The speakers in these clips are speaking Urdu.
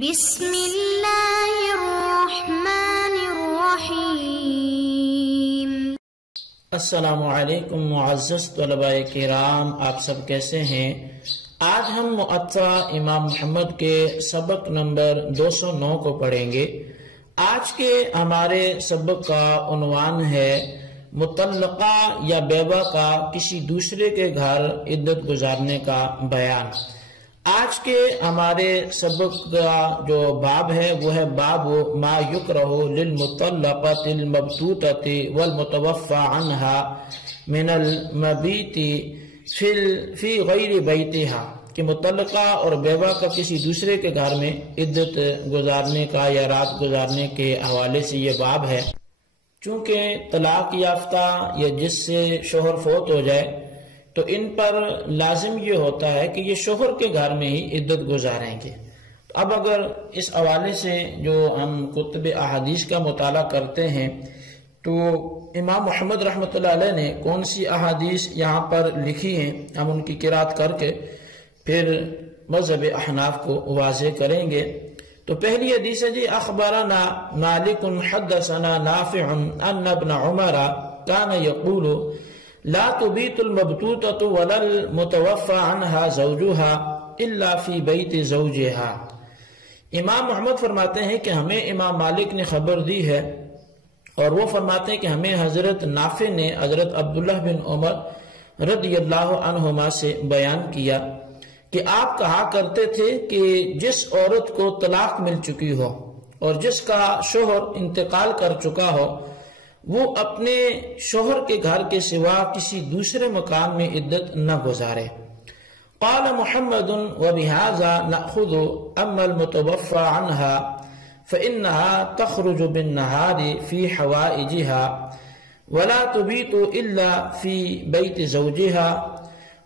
بسم اللہ الرحمن الرحیم۔ السلام علیکم معزز طلباء کرام، آپ سب کیسے ہیں؟ آج ہم مؤطا امام محمد کے سبق نمبر 209 کو پڑھیں گے۔ آج کے ہمارے سبق کا عنوان ہے مطلقہ یا بیوہ کا کسی دوسرے کے گھر عدت گزارنے کا بیان۔ آج کے ہمارے سبق کا جو باب ہے وہ ہے باب ما یکرہ للمطلقۃ المبتوتۃ والمتوفی عنہا من المبیت فی غیر بیتہا، کہ مطلقہ اور بیوہ کا کسی دوسرے کے گھر میں عدت گزارنے کا یا رات گزارنے کے حوالے سے یہ باب ہے۔ چونکہ طلاق یافتہ یا جس سے شوہر فوت ہو جائے تو ان پر لازم یہ ہوتا ہے کہ یہ شوہر کے گھر میں ہی عدت گزاریں گے۔ اب اگر اس حوالے سے جو ہم کتب احادیث کا مطالعہ کرتے ہیں تو امام محمد رحمۃ اللہ علیہ نے کون سی احادیث یہاں پر لکھی ہیں، ہم ان کی قرات کر کے پھر مذہب احناف کو واضح کریں گے۔ تو پہلی حدیث ہے جی اخبرنا مالک حدثنا نافع ان ابن عمر کان یقول لا تبیت المبتوتۃ ولا المتوفى عنها زوجها الا فی بیت زوجها۔ امام محمد فرماتے ہیں کہ ہمیں امام مالک نے خبر دی ہے، اور وہ فرماتے ہیں کہ ہمیں حضرت نافع نے حضرت عبداللہ بن عمر رضی اللہ عنہما سے بیان کیا کہ آپ کہا کرتے تھے کہ جس عورت کو طلاق مل چکی ہو اور جس کا شوہر انتقال کر چکا ہو وہ اپنے شوہر کے گھر کے سوا کسی دوسرے مکان میں عدت نہ گزارے۔ قال محمد وبهذا نأخذ اما المتوفى عنها فإنها تخرج بالنهار في حوائجها ولا تبيت إلا في بيت زوجها،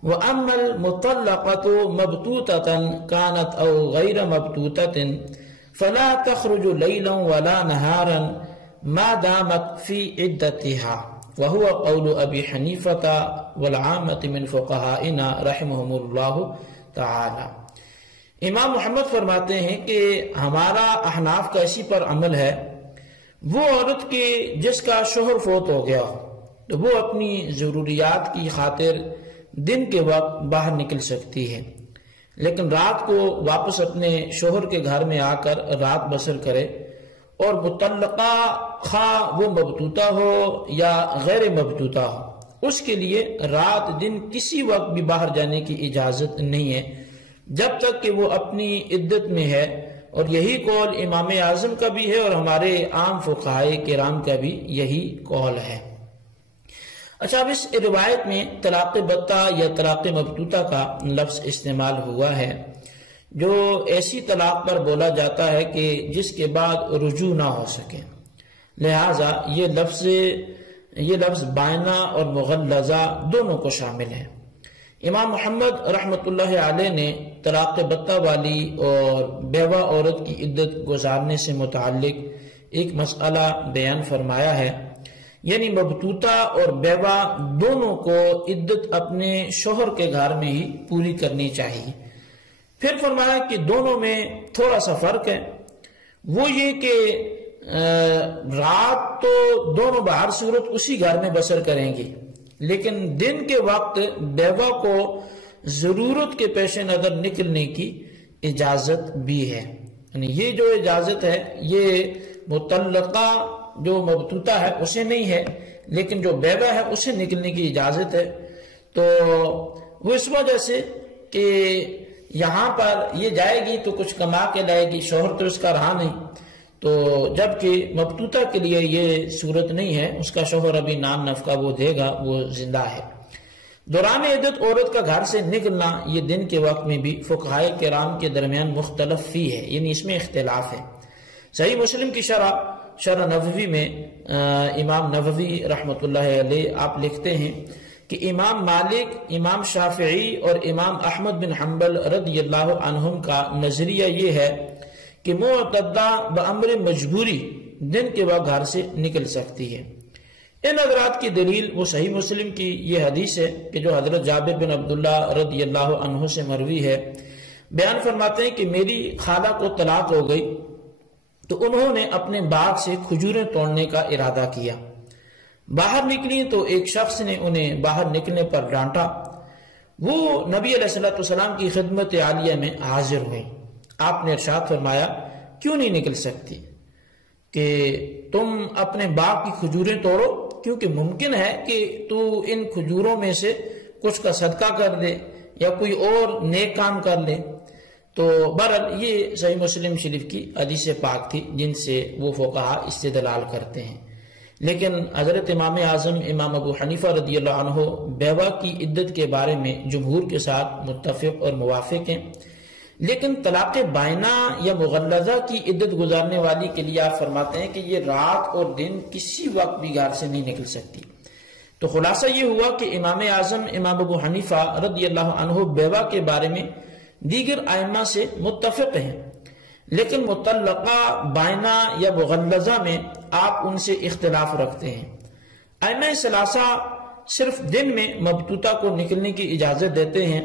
وأما المطلقة مبتوتة كانت أو غير مبتوتة فلا تخرج ليلا ولا نهارا ما دامت في عدتها، وهو قول أبي حنيفة والعامة من فقهائنا رحمهم الله تعالى۔ امام محمد فرماتے ہیں کہ ہمارا احناف کا اسی پر عمل ہے، وہ عورت کی جس کا شوہر فوت ہو گیا تو وہ اپنی ضروریات کی خاطر دن کے وقت باہر نکل سکتی ہے، لیکن رات کو واپس اپنے شوہر کے گھر میں آ کر رات بسر کرے، اور مطلقہ خواہ وہ مبتوتہ ہو یا غیر مبتوتہ ہو اس کے لیے رات دن کسی وقت بھی باہر جانے کی اجازت نہیں ہے جب تک کہ وہ اپنی عدت میں ہے، اور یہی قول امام اعظم کا بھی ہے اور ہمارے عام فقہائے کرام کا بھی یہی قول ہے۔ اچھا، اب اس روایت میں طلاق بتہ یا طلاق مبتوتہ کا لفظ استعمال ہوا ہے جو ایسی طلاق پر بولا جاتا ہے کہ جس کے بعد رجوع نہ ہو سکے، لہٰذا یہ لفظ بائنہ اور مغلظہ دونوں کو شامل ہے۔ امام محمد رحمۃ اللہ علیہ نے طلاق بتہ والی اور بیوہ عورت کی عدت گزارنے سے متعلق ایک مسئلہ بیان فرمایا ہے، یعنی مبتوتہ اور بیوہ دونوں کو عدت اپنے شوہر کے گھر میں ہی پوری کرنی چاہیے۔ پھر فرمایا کہ دونوں میں تھوڑا سا فرق ہے، وہ یہ کہ رات تو دونوں بہر صورت اسی گھر میں بسر کریں گی، لیکن دن کے وقت بیوہ کو ضرورت کے پیش نظر نکلنے کی اجازت بھی ہے، یعنی یہ جو اجازت ہے یہ مطلقہ جو مبتوتہ ہے اسے نہیں ہے، لیکن جو بیوہ ہے اسے نکلنے کی اجازت ہے۔ تو وہ اس وجہ سے کہ یہاں پر یہ جائے گی تو کچھ کما کے لائے گی، شوہر تو اس کا رہا نہیں، تو جبکہ مبتوتہ کے لیے یہ صورت نہیں ہے، اس کا شوہر ابھی نام نفقہ وہ دے گا، وہ زندہ ہے۔ دوران عدت عورت کا گھر سے نکلنا یہ دن کے وقت میں بھی فقہائے کرام کے درمیان مختلف فی ہے، یعنی اس میں اختلاف ہے۔ صحیح مسلم کی شرح نووی میں امام نووی رحمۃ اللہ علیہ آپ لکھتے ہیں کہ امام مالک، امام شافعی اور امام احمد بن حنبل رضی اللہ عنہم کا نظریہ یہ ہے کہ معتدہ بامر مجبوری دن کے وقت گھر سے نکل سکتی ہے۔ ان حضرات کی دلیل وہ صحیح مسلم کی یہ حدیث ہے کہ جو حضرت جابر بن عبداللہ رضی اللہ عنہ سے مروی ہے، بیان فرماتے ہیں کہ میری خالہ کو طلاق ہو گئی تو انہوں نے اپنے باغ سے کھجوریں توڑنے کا ارادہ کیا، باہر نکلی تو ایک شخص نے انہیں باہر نکلنے پر ڈانٹا۔ وہ نبی علیہ السلام کی خدمت عالیہ میں حاضر ہوئیں۔ آپ نے ارشاد فرمایا کیوں نہیں نکل سکتی کہ تم اپنے باغ کی کھجوریں توڑو، کیونکہ ممکن ہے کہ تو ان کھجوروں میں سے کچھ کا صدقہ کر دے یا کوئی اور نیک کام کر لے۔ تو بہرحال یہ صحیح مسلم شریف کی حدیث پاک تھی جن سے وہ فقہا استدلال کرتے ہیں۔ لیکن حضرت امام اعظم امام ابو حنیفہ رضی اللہ عنہ بیوہ کی عدت کے بارے میں جمہور کے ساتھ متفق اور موافق ہیں، لیکن طلاق بائنہ یا مغلظہ کی عدت گزارنے والی کے لیے آپ فرماتے ہیں کہ یہ رات اور دن کسی وقت بھی گھر سے نہیں نکل سکتی۔ تو خلاصہ یہ ہوا کہ امام اعظم امام ابو حنیفہ رضی اللہ عنہ بیوہ کے بارے میں دیگر ائمہ سے متفق ہیں، لیکن مطلقہ بائنہ یا مغلظہ میں آپ ان سے اختلاف رکھتے ہیں۔ ائمہ ثلاثہ صرف دن میں مبتوتہ کو نکلنے کی اجازت دیتے ہیں،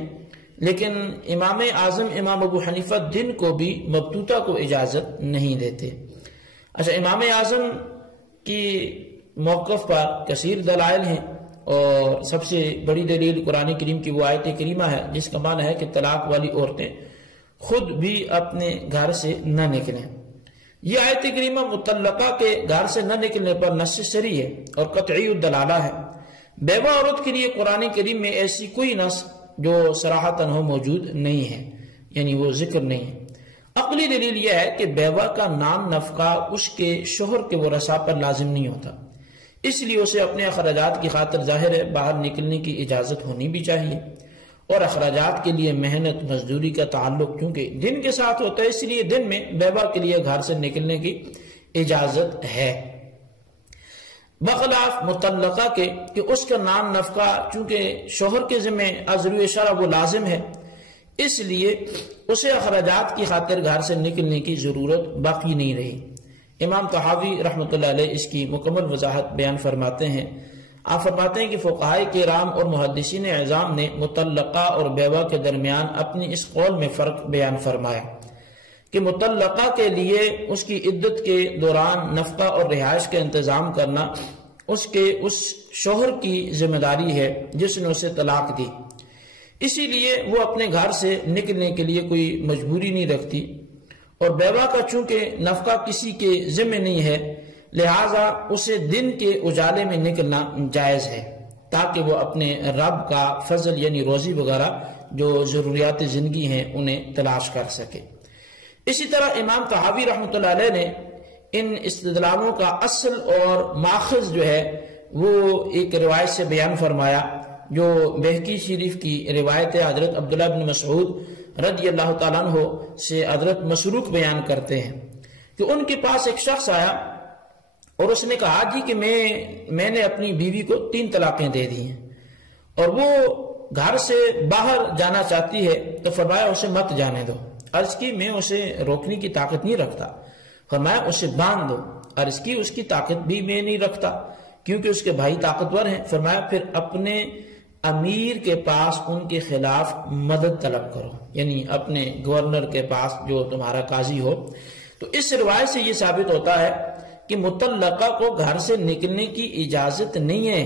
لیکن امام اعظم امام ابو حنیفہ دن کو بھی مبتوتہ کو اجازت نہیں دیتے۔ اچھا، امام اعظم کی موقف پر کثیر دلائل ہیں، اور سب سے بڑی دلیل قرآن کریم کی وہ آیت کریمہ ہے جس کا معنی ہے کہ طلاق والی عورتیں خود بھی اپنے گھر سے نہ نکلیں۔ یہ آیت کریمہ مطلقہ کے گھر سے نہ نکلنے پر نص صریح ہے اور قطعی الدلالہ ہے۔ بیوہ عورت کے لیے قرآن کریم میں ایسی کوئی نص جو صراحتاً ہو موجود نہیں ہے، یعنی وہ ذکر نہیں ہے۔ عقلی دلیل یہ ہے کہ بیوہ کا نام نفقہ اس کے شوہر کے ورثاء پر لازم نہیں ہوتا، اس لیے اسے اپنے اخراجات کی خاطر ظاہر ہے باہر نکلنے کی اجازت ہونی بھی چاہیے، اور اخراجات کے لیے محنت مزدوری کا تعلق چونکہ دن کے ساتھ ہوتا ہے، اس لیے دن میں بیوہ کے لیے گھر سے نکلنے کی اجازت ہے، بخلاف مطلقہ کے کہ اس کا نام نفقہ چونکہ شوہر کے ذمہ ازروع شرع وہ لازم ہے، اس لیے اسے اخراجات کی خاطر گھر سے نکلنے کی ضرورت باقی نہیں رہی۔ امام طحاوی رحمۃ اللہ علیہ اس کی مکمل وضاحت بیان فرماتے ہیں۔ آپ فرماتے ہیں کہ فقہائے کرام اور محدثین اعظام نے مطلقہ اور بیوہ کے درمیان اپنی اس قول میں فرق بیان فرمایا کہ مطلقہ کے لیے اس کی عدت کے دوران نفقہ اور رہائش کا انتظام کرنا اس شوہر کی ذمہ داری ہے جس نے اسے طلاق دی، اسی لیے وہ اپنے گھر سے نکلنے کے لیے کوئی مجبوری نہیں رکھتی، اور بیوہ کا چونکہ نفقہ کسی کے ذمہ نہیں ہے لہٰذا اسے دن کے اجالے میں نکلنا جائز ہے تاکہ وہ اپنے رب کا فضل یعنی روزی وغیرہ جو ضروریات زندگی ہیں انہیں تلاش کر سکے۔ اسی طرح امام طحاوی رحمۃ اللہ علیہ نے ان استدلالوں کا اصل اور ماخذ جو ہے وہ ایک روایت سے بیان فرمایا جو بہقی شریف کی روایت ہے۔ حضرت عبداللہ بن مسعود رضی اللہ تعالیٰ عنہ سے حضرت مسروق بیان کرتے ہیں کہ ان کے پاس ایک شخص آیا اور اس نے کہا جی کہ میں نے اپنی بیوی کو 3 طلاقیں دے دی ہیں اور وہ گھر سے باہر جانا چاہتی ہے، تو فرمایا اسے مت جانے دو۔ عرض کی میں اسے روکنے کی طاقت نہیں رکھتا، فرمایا اسے باندھ دو۔ عرض کی اس کی طاقت بھی میں نہیں رکھتا کیونکہ اس کے بھائی طاقتور ہیں، فرمایا پھر اپنے امیر کے پاس ان کے خلاف مدد طلب کرو، یعنی اپنے گورنر کے پاس جو تمہارا قاضی ہو۔ تو اس روایت سے یہ ثابت ہوتا ہے کہ مطلقہ کو گھر سے نکلنے کی اجازت نہیں ہے،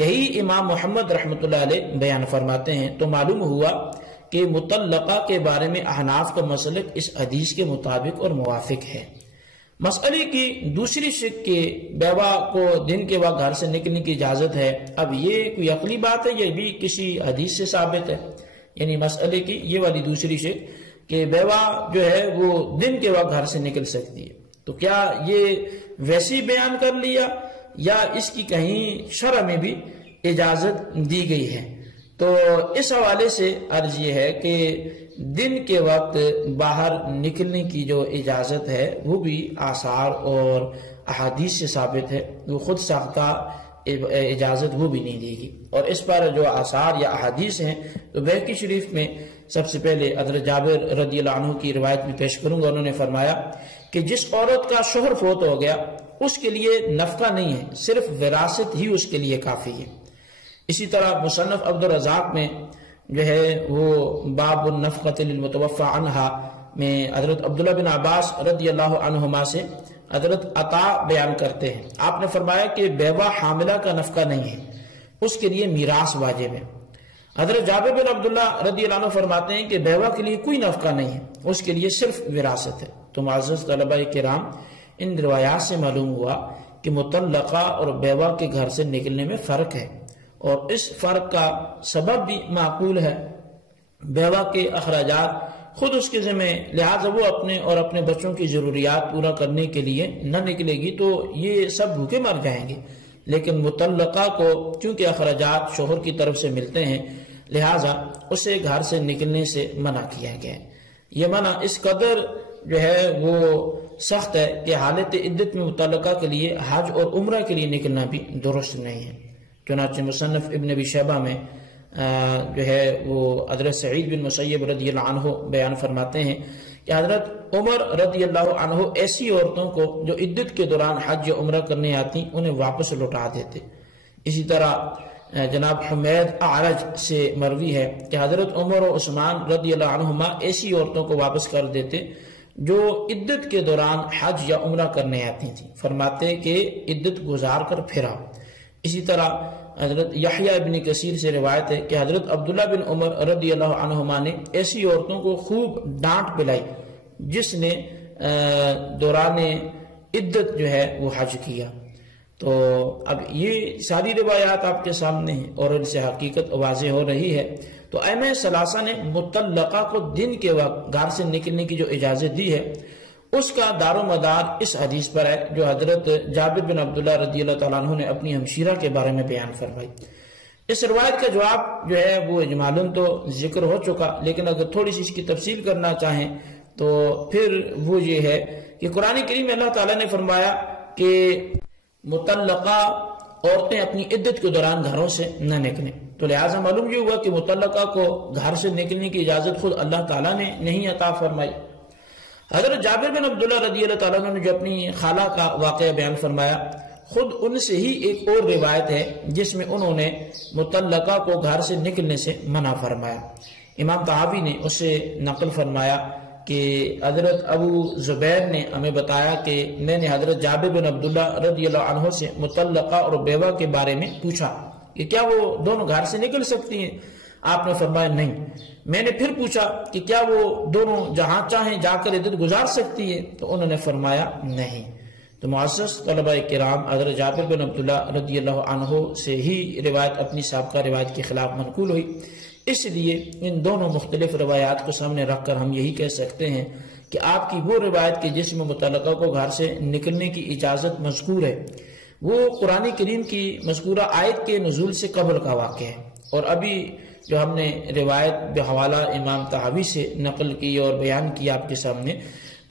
یہی امام محمد رحمۃ اللہ علیہ بیان فرماتے ہیں۔ تو معلوم ہوا کہ مطلقہ کے بارے میں احناف کا مسلک اس حدیث کے مطابق اور موافق ہے۔ مسئلے کی دوسری شق کے بیوہ کو دن کے وقت گھر سے نکلنے کی اجازت ہے، اب یہ کوئی عقلی بات ہے یہ بھی کسی حدیث سے ثابت ہے، یعنی مسئلے کی یہ والی دوسری شق کہ بیوہ جو ہے وہ دن کے وقت گھر سے نکل سکتی ہے، تو کیا یہ ویسی بیان کر لیا یا اس کی کہیں شرع میں بھی اجازت دی گئی ہے؟ تو اس حوالے سے عرض یہ ہے کہ دن کے وقت باہر نکلنے کی جو اجازت ہے وہ بھی آثار اور احادیث سے ثابت ہے، وہ خود ساختہ اجازت وہ بھی نہیں دے گی۔ اور اس پر جو آثار یا احادیث ہیں تو بہقی شریف میں سب سے پہلے حضرت جابر رضی اللہ عنہ کی روایت بھی پیش کروں گا۔ انہوں نے فرمایا کہ جس عورت کا شوہر فوت ہو گیا اس کے لیے نفقہ نہیں ہے، صرف وراثت ہی اس کے لیے کافی ہے۔ اسی طرح مصنف عبد الرزاق میں جو ہے وہ باب النفقۃ للمتوفى عنہا میں حضرت عبداللہ بن عباس رضی اللہ عنہما سے حضرت عطا بیان کرتے ہیں، آپ نے فرمایا کہ بیوہ حاملہ کا نفقہ نہیں ہے، اس کے لیے میراث واجب ہے۔ حضرت جابر بن عبداللہ رضی اللہ عنہ فرماتے ہیں کہ بیوہ کے لیے کوئی نفقہ نہیں ہے، اس کے لیے صرف وراثت ہے۔ تو معزز طلبہ کرام، ان روایات سے معلوم ہوا کہ مطلقہ اور بیوہ کے گھر سے نکلنے میں فرق ہے، اور اس فرق کا سبب بھی معقول ہے۔ بیوہ کے اخراجات خود اس کے ذمہ، لہٰذا وہ اپنے اور اپنے بچوں کی ضروریات پورا کرنے کے لیے نہ نکلے گی تو یہ سب بھوکے مر جائیں گے، لیکن مطلقہ کو چونکہ اخراجات شوہر کی طرف سے ملتے ہیں، لہٰذا اسے گھر سے نکلنے سے منع کیا گیا ہے۔ یہ منع اس قدر جو ہے وہ سخت ہے کہ حالت عدت میں مطلقہ کے لیے حج اور عمرہ کے لیے نکلنا بھی درست نہیں ہے۔ چنانچہ مصنف ابن ابی شیبہ میں جو ہے وہ حضرت سعید بن مسیب رضی اللہ عنہ بیان فرماتے ہیں کہ حضرت عمر رضی اللہ عنہ ایسی عورتوں کو جو عدت کے دوران حج یا عمرہ کرنے آتی انہیں واپس لوٹا دیتے۔ اسی طرح جناب حمید اعرج سے مروی ہے کہ حضرت عمر و عثمان رضی اللہ عنہما ایسی عورتوں کو واپس کر دیتے جو عدت کے دوران حج یا عمرہ کرنے آتی تھیں، فرماتے کہ عدت گزار کر پھرا۔ اسی طرح حضرت یحییٰ ابن کثیر سے روایت ہے کہ حضرت عبداللہ بن عمر رضی اللہ عنہما نے ایسی عورتوں کو خوب ڈانٹ پلائی جس نے دوران عدت جو ہے وہ حج کیا۔ تو اب یہ ساری روایات آپ کے سامنے ہیں اور ان سے حقیقت واضح ہو رہی ہے۔ تو ائمہ ثلاثہ نے مطلقہ کو دن کے وقت گھر سے نکلنے کی جو اجازت دی ہے اس کا دار و مدار اس حدیث پر ہے جو حضرت جابر بن عبداللہ رضی اللہ تعالیٰ عنہ نے اپنی ہمشیرہ کے بارے میں بیان فرمائی۔ اس روایت کا جواب جو ہے وہ اجمالاً تو ذکر ہو چکا، لیکن اگر تھوڑی سی اس کی تفصیل کرنا چاہیں تو پھر وہ یہ ہے کہ قرآن کریم میں اللہ تعالیٰ نے فرمایا کہ مطلقہ عورتیں اپنی عدت کے دوران گھروں سے نہ نکلیں، تو لہٰذا معلوم یہ ہوا کہ مطلقہ کو گھر سے نکلنے کی اجازت خود اللہ تعالیٰ نے نہیں عطا فرمائی۔ حضرت جابر بن عبداللہ رضی اللہ تعالیٰ عنہ نے جو اپنی خالہ کا واقعہ بیان فرمایا، خود ان سے ہی ایک اور روایت ہے جس میں انہوں نے مطلقہ کو گھر سے نکلنے سے منع فرمایا۔ امام طحاوی نے اس سے نقل فرمایا کہ حضرت ابو زبیر نے ہمیں بتایا کہ میں نے حضرت جابر بن عبداللہ رضی اللہ عنہ سے مطلقہ اور بیوہ کے بارے میں پوچھا کہ کیا وہ دونوں گھر سے نکل سکتی ہیں؟ آپ نے فرمایا نہیں۔ میں نے پھر پوچھا کہ کیا وہ دونوں جہاں چاہیں جا کر عدت گزار سکتی ہے؟ تو انہوں نے فرمایا نہیں۔ تو معزز طلبہ کرام، حضرت جابر بن عبداللہ رضی اللہ عنہ سے ہی روایت اپنی سابقہ روایت کے خلاف منقول ہوئی، اس لیے ان دونوں مختلف روایات کو سامنے رکھ کر ہم یہی کہہ سکتے ہیں کہ آپ کی وہ روایت کے جس میں مطلقہ کو گھر سے نکلنے کی اجازت مذکور ہے وہ قرآن کریم کی مذکورہ آیت کے نزول سے قبل کا واقعہ ہے، اور ابھی جو ہم نے روایت بحوالہ امام طحاوی سے نقل کی اور بیان کی آپ کے سامنے،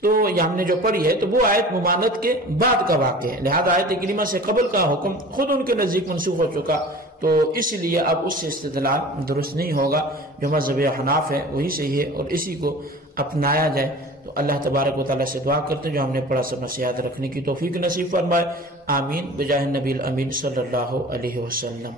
تو یہ ہم نے جو پڑھی ہے تو وہ آیت ممانت کے بعد کا واقعہ ہے، لہذا آیت کریمہ سے قبل کا حکم خود ان کے نزدیک منسوخ ہو چکا، تو اس لیے اب اس سے استدلال درست نہیں ہوگا۔ جو مذہب حناف ہے وہی صحیح ہے اور اسی کو اپنایا جائے۔ تو اللہ تبارک و تعالیٰ سے دعا کرتے ہیں جو ہم نے پڑھا سب نصیحت رکھنے کی توفیق نصیب فرمائے، آمین بجاہ النبی الامین صلی اللہ علیہ وسلم۔